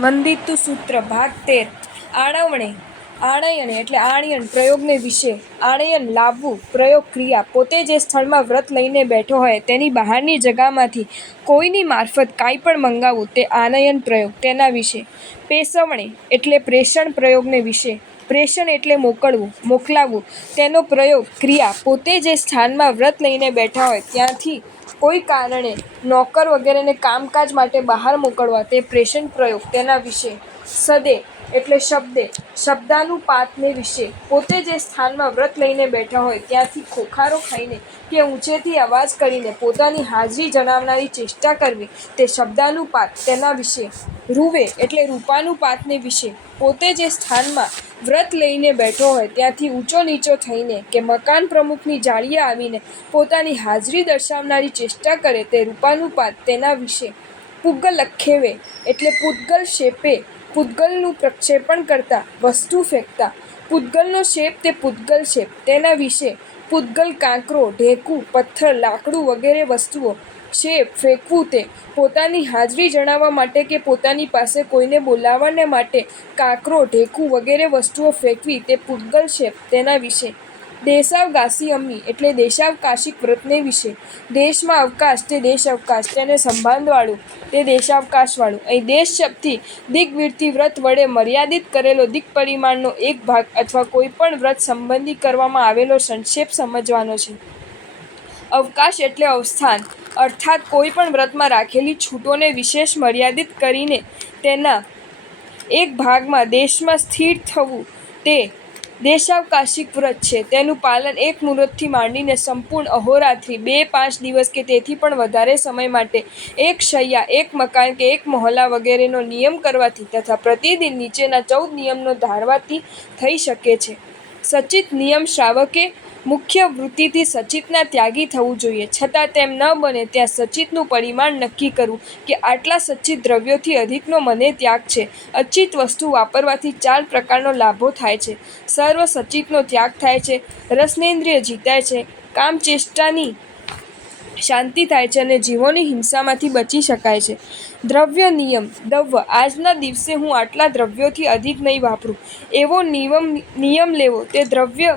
વંદિતુ સૂત્ર ભાગ 13 આણયન એટલે આણયન પ્રયોગને વિશે આણયન લાવવું પ્રયોગ ક્રિયા પોતે જે સ્થળમાં વ્રત લઈને બેઠો હોય તેની બહારની જગામાંથી કોઈની મારફત કાંઈ પણ મંગાવવું તે આનયન પ્રયોગ તેના વિશે પેસવણે એટલે પ્રેષણ પ્રયોગને વિશે પ્રેષણ એટલે મોકલવું મોકલાવવું તેનો પ્રયોગ ક્રિયા પોતે જે સ્થાનમાં વ્રત લઈને બેઠા હોય ત્યાંથી કોઈ કારણે નોકર વગેરેને કામકાજ માટે બહાર મોકલવા તે પ્રેષણ પ્રયોગ તેના વિશે સદે એટલે શબ્દે શબ્દાનુપાતને વિશે પોતે જે સ્થાનમાં વ્રત લઈને બેઠા હોય ત્યાંથી ખોખારો ખાઈને કે ઊંચેથી અવાજ કરીને પોતાની હાજરી જણાવનારી ચેષ્ટા કરવી તે શબ્દાનુપાત તેના વિશે રૂવે એટલે રૂપાનુપાતને વિશે પોતે જે સ્થાનમાં વ્રત લઈને બેઠો હોય ત્યાંથી ઊંચો નીચો થઈને કે મકાન પ્રમુખની જાળીએ આવીને પોતાની હાજરી દર્શાવનારી ચેષ્ટા કરે તે રૂપાનુપાત તેના વિશે પુગ્ગલખ્યેવે એટલે પૂતગલ શેપે પૂતગલનું પ્રક્ષેપણ કરતા વસ્તુ ફેંકતા પૂતગલનો શેપ તે પૂતગલ શેપ તેના વિશે પૂતગલ કાંકરો ઢેકું પથ્થર લાકડું વગેરે વસ્તુઓ શેપ ફેંકવું તે પોતાની હાજરી જણાવવા માટે કે પોતાની પાસે કોઈને બોલાવવાને માટે કાંકરો ઢેકું વગેરે વસ્તુઓ ફેંકવી તે પૂતગલ શેપ તેના વિશે દેશાવકાશી અમ્મી એટલે દેશાવકાશિક વ્રતને વિશે દેશમાં અવકાશ તે દેશ અવકાશ તેને સંભાળવાળું તે દેશાવકાશવાળું અહીં દેશ શબ્દથી દિગ્વિરતી વ્રત વડે મર્યાદિત કરેલો દિક પરિમાણનો એક ભાગ અથવા કોઈ પણ વ્રત સંબંધી કરવામાં આવેલો સંક્ષેપ સમજવાનો છે. અવકાશ એટલે અવસ્થાન અર્થાત કોઈ પણ વ્રતમાં રાખેલી છૂટોને વિશેષ મર્યાદિત કરીને તેના એક ભાગમાં દેશમાં સ્થિર થવું તે દેશાવકાશિક વ્રત છે. તેનું પાલન એક મુહૂર્તથી માંડીને સંપૂર્ણ અહોરાત્રી 2-5 દિવસ કે તેથી પણ વધારે સમય માટે એક શૈયા એક મકાન કે એક મહોલ્લા વગેરેનો નિયમ કરવાથી તથા પ્રતિદિન નીચેના 14 નિયમનો ધારવાથી થઈ શકે છે. સચિત નિયમ શ્રાવકે મુખ્ય વૃત્તિથી સચિતના ત્યાગી થવું જોઈએ, છતાં તેમ ન બને ત્યાં સચિતનું પરિમાણ નક્કી કરવું કે આટલા સચિત દ્રવ્યોથી અધિકનો મને ત્યાગ છે. અચિત વસ્તુ વાપરવાથી 4 પ્રકારનો લાભો થાય છે. સર્વ સચિતનો ત્યાગ થાય છે, રસનેન્દ્રિય જીતાય છે, કામચેષ્ટાની શાંતિ થાય છે અને જીવોની હિંસામાંથી બચી શકાય છે. દ્રવ્ય નિયમ દવ્વ આજના દિવસે હું આટલા દ્રવ્યોથી અધિક નહીં વાપરું એવો નિયમ લેવો તે દ્રવ્ય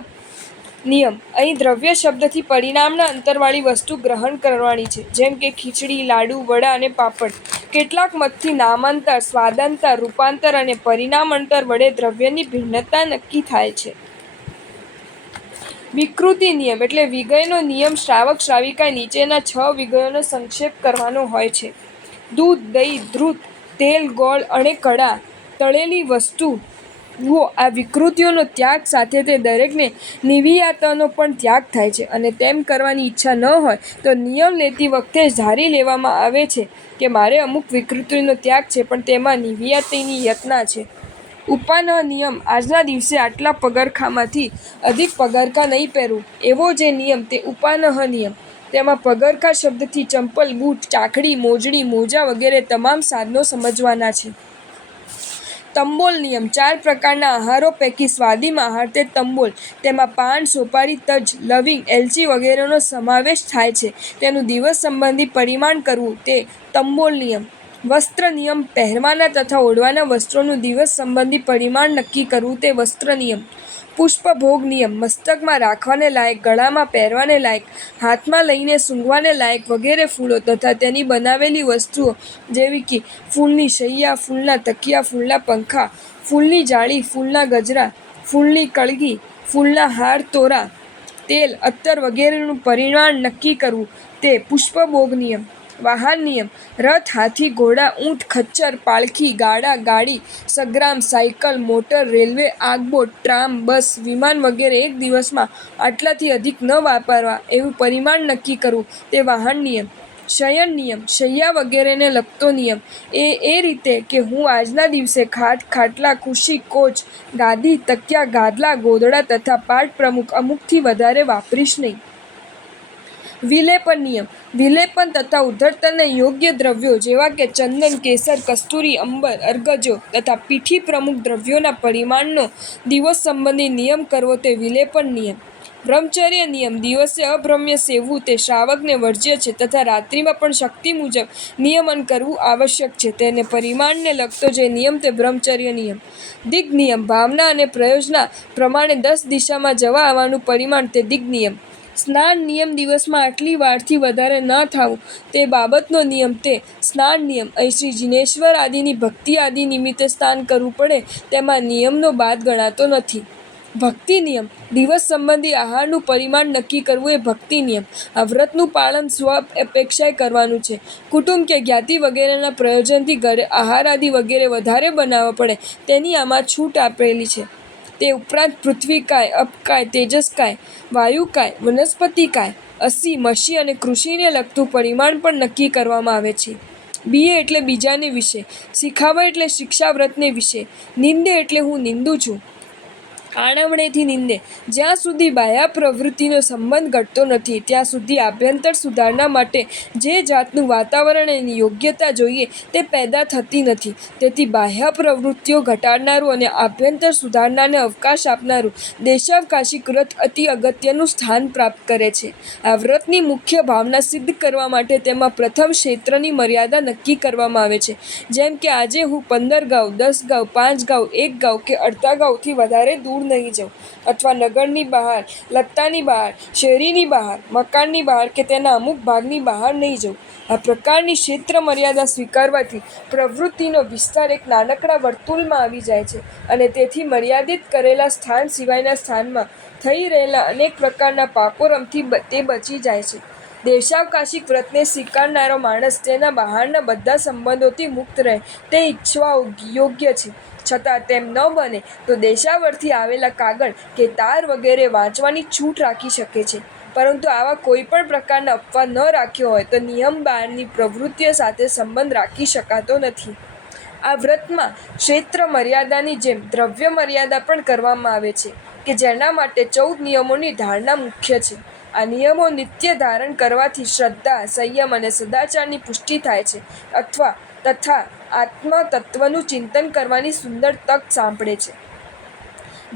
નિયમ. અહીં દ્રવ્ય શબ્દથી પરિણામના અંતરવાળી વસ્તુ ગ્રહણ કરવાની છે, જેમ કે ખીચડી, લાડુ, વડા અને પાપડ. કેટલાક મતથી નામાંતર, સ્વાદાંતર, રૂપાંતર અને પરિણામાંતર વડે દ્રવ્યની ભિન્નતા નક્કી થાય છે. વિકૃતિ નિયમ એટલે વિગયનો નિયમ શ્રાવક શ્રાવિકાએ નીચેના 6 વિગયોનો સંક્ષેપ કરવાનો હોય છે. દૂધ, દહીં, ધૃત, તેલ, ગોળ અને કડા તળેલી વસ્તુઓ આ વિકૃતિઓનો ત્યાગ સાથે તે દરેકને નિવિયાતનો પણ ત્યાગ થાય છે અને તેમ કરવાની ઈચ્છા ન હોય તો નિયમ લેતી વખતે જ ધારી લેવામાં આવે છે કે મારે અમુક વિકૃતિનો ત્યાગ છે પણ તેમાં નિવિયાતીની યત્ના છે. ઉપાનહ નિયમ આજના દિવસે આટલા પગરખામાંથી અધિક પગરખા નહીં પહેરવું એવો જે નિયમ તે ઉપાનહ નિયમ. તેમાં પગરખા શબ્દથી ચંપલ, બૂટ, ચાકડી, મોજડી, મોજા વગેરે તમામ સાધનો સમજવાના છે. તંબોલ નિયમ 4 પ્રકારના આહારો પૈકી સ્વાદિમ આહાર તે તંબોલ. તેમાં પાન, સોપારી, તજ, લવિંગ, એલચી વગેરેનો સમાવેશ થાય છે. તેનું દિવસ સંબંધી પરિમાણ કરવું તે તંબોલ નિયમ. વસ્ત્ર નિયમ પહેરવાના તથા ઓઢવાના વસ્ત્રોનું દિવસ સંબંધી પરિમાણ નક્કી કરવું તે વસ્ત્ર નિયમ. પુષ્પભોગ નિયમ મસ્તકમાં રાખવાને લાયક, ગળામાં પહેરવાને લાયક, હાથમાં લઈને સૂંઘવાને લાયક વગેરે ફૂલો તથા તેની બનાવેલી વસ્તુઓ જેવી કે ફૂલની શૈયા, ફૂલના તકિયા, ફૂલના પંખા, ફૂલની જાળી, ફૂલના ગજરા, ફૂલની કળગી, ફૂલના હાર તોરા, તેલ, અત્તર વગેરેનું પરિમાણ નક્કી કરવું તે પુષ્પભોગ નિયમ. વાહન નિયમ રથ, હાથી, ઘોડા, ઊંટ, ખચ્ચર, પાલખી, ગાડા, ગાડી, સગ્રામ, સાયકલ, મોટર, રેલવે, આગબોટ, ટ્રામ, બસ, વિમાન વગેરે એક દિવસમાં આટલાથી અધિક ન વાપરવા એવું પરિમાણ નક્કી કરવું તે વાહન નિયમ. શયન નિયમ શૈયા વગેરેને લગતો નિયમ એ રીતે કે હું આજના દિવસે ખાટ, ખાટલા, ખુરશી, કોચ, ગાદી, તકિયા, ગાદલા, ગોદડા તથા પાટ પ્રમુખ અમુકથી વધારે વાપરીશ નહીં. વિલેપન નિયમ વિલેપન તથા ઉદ્ધતનને યોગ્ય દ્રવ્યો જેવા કે ચંદન, કેસર, કસ્તુરી, અંબર, અર્ગજો તથા પીઠી પ્રમુખ દ્રવ્યોના પરિમાણનો દિવસ સંબંધી નિયમ કરવો તે વિલેપન નિયમ. બ્રહ્મચર્ય નિયમ: દિવસે અબ્રહ્મ્ય સેવવું તે શ્રાવકને વર્જ્ય છે તથા રાત્રિમાં પણ શક્તિ મુજબ નિયમન કરવું આવશ્યક છે. તેને પરિમાણને લગતો જે નિયમ તે બ્રહ્મચર્ય નિયમ. દિગ નિયમ: ભાવના અને પ્રયોજના પ્રમાણે 10 દિશામાં જવા આવવાનું પરિમાણ તે દિગ નિયમ. સ્નાન નિયમ: દિવસમાં આટલી વારથી વધારે ન થાવું તે બાબતનો નિયમ તે સ્નાન નિયમ. અહીં શ્રી જિનેશ્વર આદિની ભક્તિ આદિ નિમિત્તે સ્નાન કરવું પડે તેમાં નિયમનો બાદ ગણાતો નથી. ભક્તિ નિયમ: દિવસ સંબંધી આહારનું પરિમાણ નક્કી કરવું એ ભક્તિ નિયમ. આ વ્રતનું પાલન સ્વ અપેક્ષાએ કરવાનું છે. કુટુંબ કે જ્ઞાતિ વગેરેના પ્રયોજનથી ઘરે આહાર આદિ વગેરે વધારે બનાવવા પડે તેની આમાં છૂટ આપેલી છે. તે ઉપરાંત પૃથ્વીકાય, અપકાય, તેજસકાય, વાયુકાય, વનસ્પતિકાય, અસી, મસી અને કૃષિને લગતું પરિમાણ પણ નક્કી કરવામાં આવે છે. બીએ એટલે બીજાને વિશે, શીખાવે એટલે શિક્ષાવ્રતને વિશે, નિંદે એટલે હું નિંદું છું, આણવણેથી નિંદે: જ્યાં સુધી બાહ્ય પ્રવૃત્તિનો સંબંધ ઘટતો નથી ત્યાં સુધી આભ્યંતર સુધારણા માટે જે જાતનું વાતાવરણ અને યોગ્યતા જોઈએ તે પેદા થતી નથી. તેથી બાહ્ય પ્રવૃત્તિઓ ઘટાડનારું અને આભ્યંતર સુધારણાને અવકાશ આપનારું દેશાવકાશિક વ્રત અતિ અગત્યનું સ્થાન પ્રાપ્ત કરે છે. આ વ્રતની મુખ્ય ભાવના સિદ્ધ કરવા માટે તેમાં પ્રથમ ક્ષેત્રની મર્યાદા નક્કી કરવામાં આવે છે. જેમ કે આજે હું 15 ગાઉ, 10 ગાઉ, 5 ગાઉ, 1 ગાઉ કે અડધા ગાઉથી વધારે દૂર નહીં જાઉં, અથવા નગરની બહાર, લત્તાની બહાર, શેરીની બહાર, મકાનની બહાર કે તેના અમુક ભાગની બહાર નહીં જાઉં. આ પ્રકારની ક્ષેત્ર મર્યાદા સ્વીકારવાથી પ્રવૃત્તિનો વિસ્તાર એક નાનકડા વર્તુળમાં આવી જાય છે અને તેથી મર્યાદિત કરેલા સ્થાન સિવાયના સ્થાનમાં થઈ રહેલા અનેક પ્રકારના પાપોરમથી તે બચી જાય છે. દેશાવકાશિક વ્રતને સ્વીકારનારો માણસ તેના બહારના બધા સંબંધોથી મુક્ત રહે તે ઈચ્છવા યોગ્ય છે. છતાં તેમ ન બને તો દેશાવરથી આવેલા કાગળ કે તાર વગેરે વાંચવાની છૂટ રાખી શકે છે. પરંતુ આવા કોઈ પણ પ્રકારના અપવાદ ન રાખ્યો હોય તો નિયમ બહારની પ્રવૃત્તિઓ સાથે સંબંધ રાખી શકાતો નથી. આ વ્રતમાં ક્ષેત્ર મર્યાદાની જેમ દ્રવ્ય મર્યાદા પણ કરવામાં આવે છે કે જેના માટે 14 નિયમોની ધારણા મુખ્ય છે. આ નિયમો નિત્ય ધારણ કરવાથી શ્રદ્ધા, સંયમ અને સદાચારની પુષ્ટિ થાય છે તથા આત્મતત્વનું ચિંતન કરવાની સુંદર તક સાંપડે છે.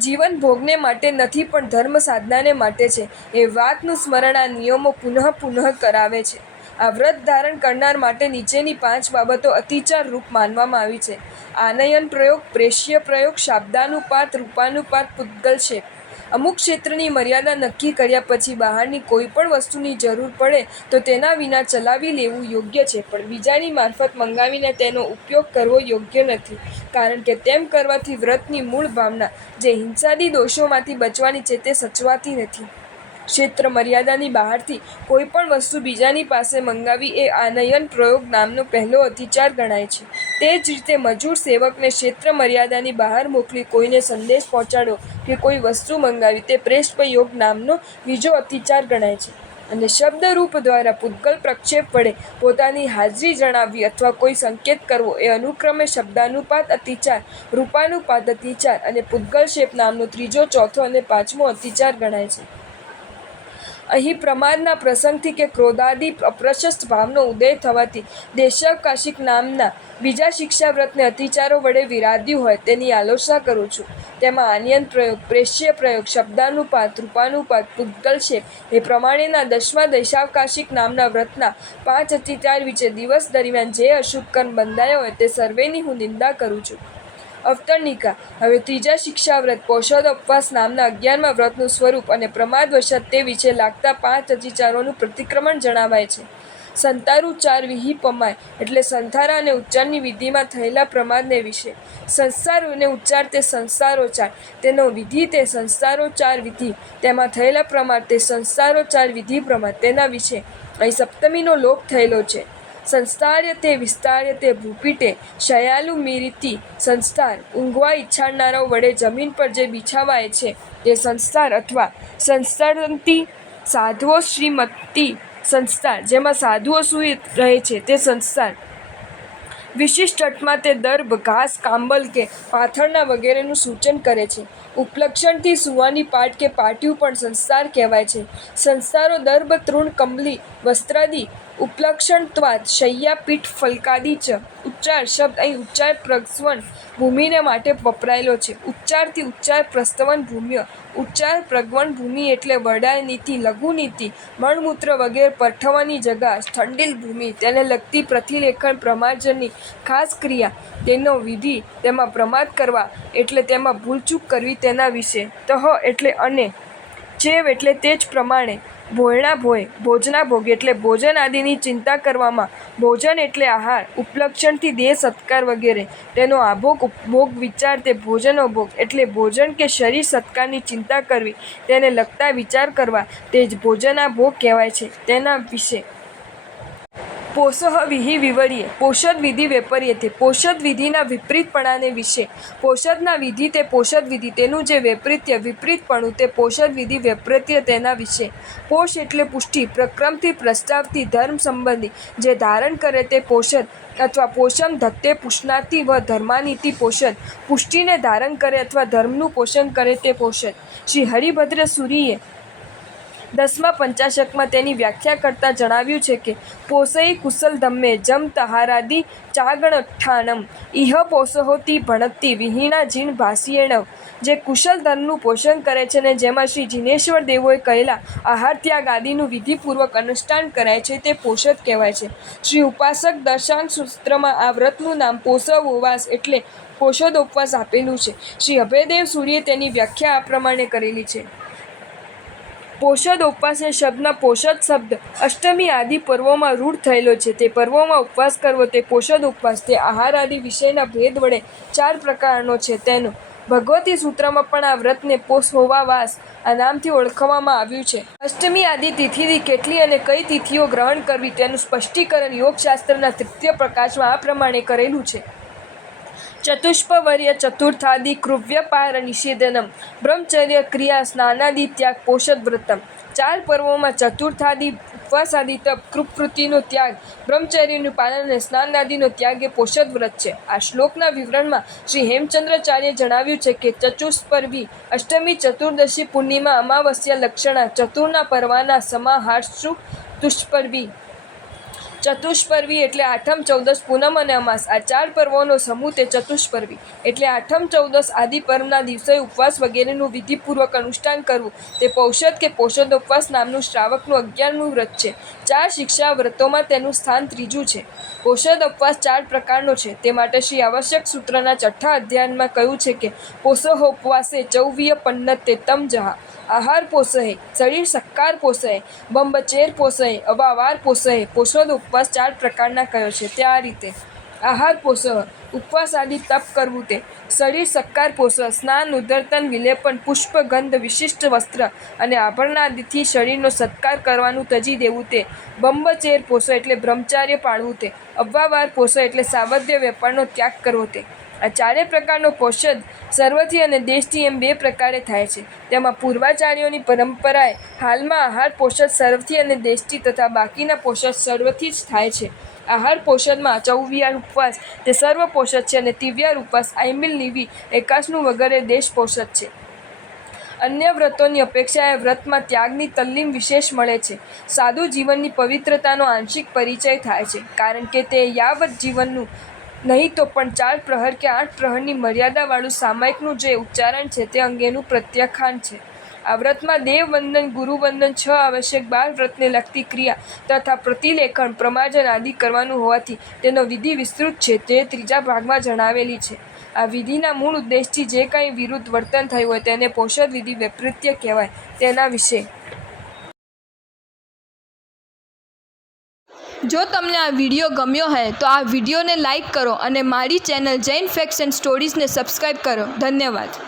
જીવન ભોગને માટે નથી પણ ધર્મ સાધનાને માટે છે એ વાતનું સ્મરણ આ નિયમો પુનઃ પુનઃ કરાવે છે. આ વ્રત ધારણ કરનાર માટે નીચેની 5 બાબતો અતિચાર રૂપ માનવામાં આવી છે: આનયન પ્રયોગ, પ્રેષ્ય પ્રયોગ, શાબ્દાનુપાત, રૂપાનુપાત, પૂદ્ગલક્ષેપ. અમુક ક્ષેત્રની મર્યાદા નક્કી કર્યા પછી બહારની કોઈ પણ વસ્તુની જરૂર પડે તો તેના વિના ચલાવી લેવું યોગ્ય છે, પણ બીજાની મારફત મંગાવીને તેનો ઉપયોગ કરવો યોગ્ય નથી, કારણ કે તેમ કરવાથી વ્રતની મૂળ ભાવના જે હિંસાદી દોષોમાંથી બચવાની છે તે સચવાતી નથી. ક્ષેત્ર મર્યાદાની બહારથી કોઈ પણ વસ્તુ બીજાની પાસે મંગાવી એ આનયન પ્રયોગ નામનો પહેલો અતિચાર ગણાય છે. તે જ રીતે મજૂર સેવકને ક્ષેત્ર મર્યાદાની બહાર મોકલી કોઈને સંદેશ પહોંચાડવો કે કોઈ વસ્તુ મંગાવી તે પ્રેષ્ઠયોગ નામનો બીજો અતિચાર ગણાય છે. અને શબ્દરૂપ દ્વારા પૂદ્ગલ પ્રક્ષેપ વડે પોતાની હાજરી જણાવવી અથવા કોઈ સંકેત કરવો એ અનુક્રમે શબ્દાનુપાત અતિચાર, રૂપાનુપાત અતિચાર અને પૂદ્ગલક્ષેપ નામનો ત્રીજો, ચોથો અને પાંચમો અતિચાર ગણાય છે. અહીં પ્રમાદના પ્રસંગથી કે ક્રોધાદિ અપ્રશસ્ત ભાવનો ઉદય થવાથી દેશાવકાશિક નામના બીજા શિક્ષાવ્રતને અતિચારો વડે વિરાદ્યું હોય તેની આલોચના કરું છું. તેમાં આનયન પ્રયોગ, પ્રેષ્ય પ્રયોગ, શબ્દાનુપાત, રૂપાનુપાત, પૂદ્ગલક્ષેપ એ પ્રમાણેના 10મા દેશાવકાશિક નામના વ્રતના 5 અતિચાર વિશે દિવસ દરમિયાન જે અશુભ કર્મ બંધાયો હોય તે સર્વેની હું નિંદા કરું છું. અવતરણિકા: હવે ત્રીજા શિક્ષાવ્રત પૌષોદપવાસ નામના 11મા વ્રતનું સ્વરૂપ અને પ્રમાદવશાત તે વિશે લાગતા 5 અતિચારોનું પ્રતિક્રમણ જણાવાય છે. સંસારોચ્ચાર વિહિપમાય એટલે સંસારા અને ઉચ્ચારની વિધિમાં થયેલા પ્રમાદને વિશે. સંસાર અને ઉચ્ચાર તે સંસારોચ્ચાર, તેનો વિધિ તે સંસારોચ્ચાર વિધિ, તેમાં થયેલા પ્રમાદ તે સંસારોચ્ચાર વિધિ પ્રમાદ, તેના વિશે અહીં સપ્તમીનો લોપ થયેલો છે. સંસ્તાર્યતે વિસ્તાર્યતે ભૂપીટે શયાલુમીરીતિ સંસ્તાર: ઊંઘવા ઈચ્છાળનારાઓ વડે જમીન પર જે બિછાવાય છે તે સંસ્તાર અથવા સંસ્તરંતી સાધુઓ શ્રીમતી સંસ્તાર, જેમાં સાધુઓ સૂઈ રહે છે તે સંસ્તાર. વિશિષ્ટ અર્થમાં તે દર્ભ, ઘાસ, કાંબલ કે પાથરણા વગેરેનું સૂચન કરે છે. ઉપલક્ષણથી સૂવાની પાટ કે પાટિયું પણ સંસ્તાર કહેવાય છે. સંસ્તારો દર્ભ, તૃણ, કંબલી, વસ્ત્રાદિ ઉપલક્ષણત્વાદ શય્યા પીઠ ફલકાદી ચ ઉચ્ચાર શબ્દ અહીં ઉચ્ચાર પ્રસ્વન ભૂમિને માટે વપરાયેલો છે. ઉચ્ચારથી ઉચ્ચાર પ્રસ્તવન ભૂમ્ય. ઉચ્ચાર પ્રગવન ભૂમિ એટલે વડાય નીતિ, લઘુ નીતિ, મળમૂત્ર વગેરે પરઠવાની જગા, ઠંડીલ ભૂમિ, તેને લગતી પ્રતિલેખન પ્રમાર્જનની ખાસ ક્રિયા, તેનો વિધિ, તેમાં પ્રમાદ કરવા એટલે તેમાં ભૂલચૂક કરવી તેના વિશે, તહ એટલે અને, ચેવ એટલે તે જ પ્રમાણે, ભોયણા ભોય, ભોજના ભોગ એટલે ભોજન આદિની ચિંતા કરવામાં, ભોજન એટલે આહાર, ઉપલક્ષણથી દેહ સત્કાર વગેરે, તેનો આભોગ ભોગ વિચાર તે ભોજનો ભોગ એટલે ભોજન કે શરીર સત્કારની ચિંતા કરવી, તેને લગતા વિચાર કરવા, તે જ ભોજના ભોગ કહેવાય છે તેના વિશે. પોષઃ વિહિ વિવરીએ પોષદ વિધિ વેપર્યતે પોષદ વિધિના વિપરીતપણાને વિશે. પોષદના વિધિ તે પોષદ વિધિ, તેનું જે વૈપરીત્ય વિપરીતપણું તે પોષદ વિધિ વૈપરીત્ય તેના વિશે. પોષ એટલે પુષ્ટિ, પ્રક્રમથી પ્રસ્તાવથી ધર્મ સંબંધી, જે ધારણ કરે તે પોષદ અથવા પોષમ ધત્તે પુષ્ણાતિ વ ધર્માનીતિ પોષદ, પુષ્ટિને ધારણ કરે અથવા ધર્મનું પોષણ કરે તે પોષદ. શ્રી હરિભદ્ર સૂરીએ 10મા પંચાશકમાં તેની વ્યાખ્યા કરતાં જણાવ્યું છે કે પોષૈ કુશલ ધમ્મે જમ તહારાદિ ચાગણઠ્ઠાણમ ઇહ પોષહોતી ભણત્તિ વિહીણા જીન ભાષ્યેણવ. જે કુશલ ધનનું પોષણ કરે છે ને જેમાં શ્રી જિનેશ્વર દેવોએ કહેલા આહાર ત્યાગ આદિનું વિધિપૂર્વક અનુષ્ઠાન કરાય છે તે પોષદ કહેવાય છે. શ્રી ઉપાસક દર્શાંગ સૂત્રમાં આ વ્રતનું નામ પોષવોવાસ એટલે પોષદોપવાસ આપેલું છે. શ્રી અભયદેવ સૂરીએ તેની વ્યાખ્યા આ પ્રમાણે કરેલી છે. પોષદ ઉપવાસ એ શબ્દમાં પોષદ શબ્દ અષ્ટમી આદિ પર્વોમાં રૂઢ થયેલો છે. તે પર્વોમાં ઉપવાસ કરવો તે પોષદ ઉપવાસ. તે આહાર આદિ વિષયના ભેદ વડે 4 પ્રકારનો છે. તેનો ભગવતી સૂત્રમાં પણ આ વ્રતને પોષહોવાવાસ આ નામથી ઓળખવામાં આવ્યું છે. અષ્ટમી આદિ તિથિથી કેટલી અને કઈ તિથિઓ ગ્રહણ કરવી તેનું સ્પષ્ટીકરણ યોગશાસ્ત્રના તૃતીય પ્રકાશમાં આ પ્રમાણે કરેલું છે. ચતુષ્પવર્ય ચતુર્થાદિ કૃવ્યપાર નિષેધનમ બ્રહ્મચર્ય ક્રિયા સ્નાનાદિ ત્યાગ પોષદ વ્રતમ. 4 પર્વોમાં ચતુર્થાદિ ઉપવાસાદિ તપ કૃપકૃતિનો ત્યાગ, બ્રહ્મચર્યનું પાલન અને સ્નાનાદિનો ત્યાગ એ પોષદ વ્રત છે. આ શ્લોકના વિવરણમાં શ્રી હેમચંદ્રાચાર્યે જણાવ્યું છે કે ચતુષ્પર્વી અષ્ટમી ચતુર્દશી પૂર્ણિમા અમાવસ્યા લક્ષણા ચતુર્ના પર્વાના સમાહારશુ તુષ્પર્વી. ચતુષ્પર્વી એટલે આઠમ, ચૌદસ, પૂનમ અને અમાસ. આ 4 પર્વોનો સમૂહ તે ચતુષ્પર્વી એટલે આઠમ, ચૌદસ આદિ પર્વના દિવસે ઉપવાસ વગેરેનું વિધિપૂર્વક અનુષ્ઠાન કરવું તે પૌષદ કે પોષદોપવાસ નામનું શ્રાવકનું 11મું વ્રત છે. 4 શિક્ષા વ્રતોમાં તેનું સ્થાન 3જું છે. પોષદોપવાસ 4 પ્રકારનો છે. તે માટે શ્રી આવશ્યક સૂત્રના 6થા અધ્યાયમાં કહ્યું છે કે પોષહોપવાસે ચૌવ્ય પન્નતે તમ જહા. આહાર પોષહે, શરીર સત્કાર પોષહે, બંબચેર પોષહે, અવાવાર પોષહે. પોષદ ઉપવાસ 4 પ્રકારના કયો છે તે આ રીતે: આહાર પોષહ ઉપવાસ આદિ તપ કરવું તે, શરીર સત્કાર પોષહ સ્નાન ઉદર્તન વિલેપન પુષ્પ ગંધ વિશિષ્ટ વસ્ત્ર અને આભરણાદિથી શરીરનો સત્કાર કરવાનું તજી દેવું તે, બંબચેર પોષહ એટલે બ્રહ્મચાર્ય પાળવું તે, અવ્વાવાર પોષહ એટલે સાવધ્ય વેપારનો ત્યાગ કરવો તે. આ 4 પ્રકારનો પોષદ સર્વથી અને દેશથી એમ 2 પ્રકારે થાય છે. તેમાં પૂર્વાચાર્યોની પરંપરાએ હાલમાં આહાર પોષદ સર્વથી અને દેશથી તથા બાકીના પોષદ સર્વથી જ થાય છે. આહાર પોષદમાં ચૌવ્યાર ઉપવાસ તે સર્વ પોષદ છે અને તિવ્યાર ઉપવાસ આયમિલ નિવી એકાશનું વગેરે દેશ પોષદ છે. અન્ય વ્રતોની અપેક્ષા એ વ્રતમાં ત્યાગની તલ્લીન વિશેષ મળે છે. સાદું જીવનની પવિત્રતાનો આંશિક પરિચય થાય છે, કારણ કે તે યાવત જીવનનું નહીં તો પણ 4 પ્રહર કે 8 પ્રહરની મર્યાદાવાળું સામાયિકનું જે ઉચ્ચારણ છે તે અંગેનું પ્રત્યાખ્યાન છે. આ વ્રતમાં દેવવંદન, ગુરુવંદન, 6 આવશ્યક 12 વ્રતને લગતી ક્રિયા તથા પ્રતિલેખન, પ્રમાર્જન આદિ કરવાનું હોવાથી તેનો વિધિ વિસ્તૃત છે તે 3જા ભાગમાં જણાવેલી છે. આ વિધિના મૂળ ઉદ્દેશથી જે કાંઈ વિરુદ્ધ વર્તન થયું હોય તેને પોષદ વિધિ વૈપરીત્ય કહેવાય તેના વિશે. જો તમને આ વિડીયો ગમ્યો હોય તો આ વિડીયોને લાઈક કરો અને મારી ચેનલ જૈન ફેક્ટ્સ એન્ડ સ્ટોરીઝને સબસ્ક્રાઈબ કરો. ધન્યવાદ.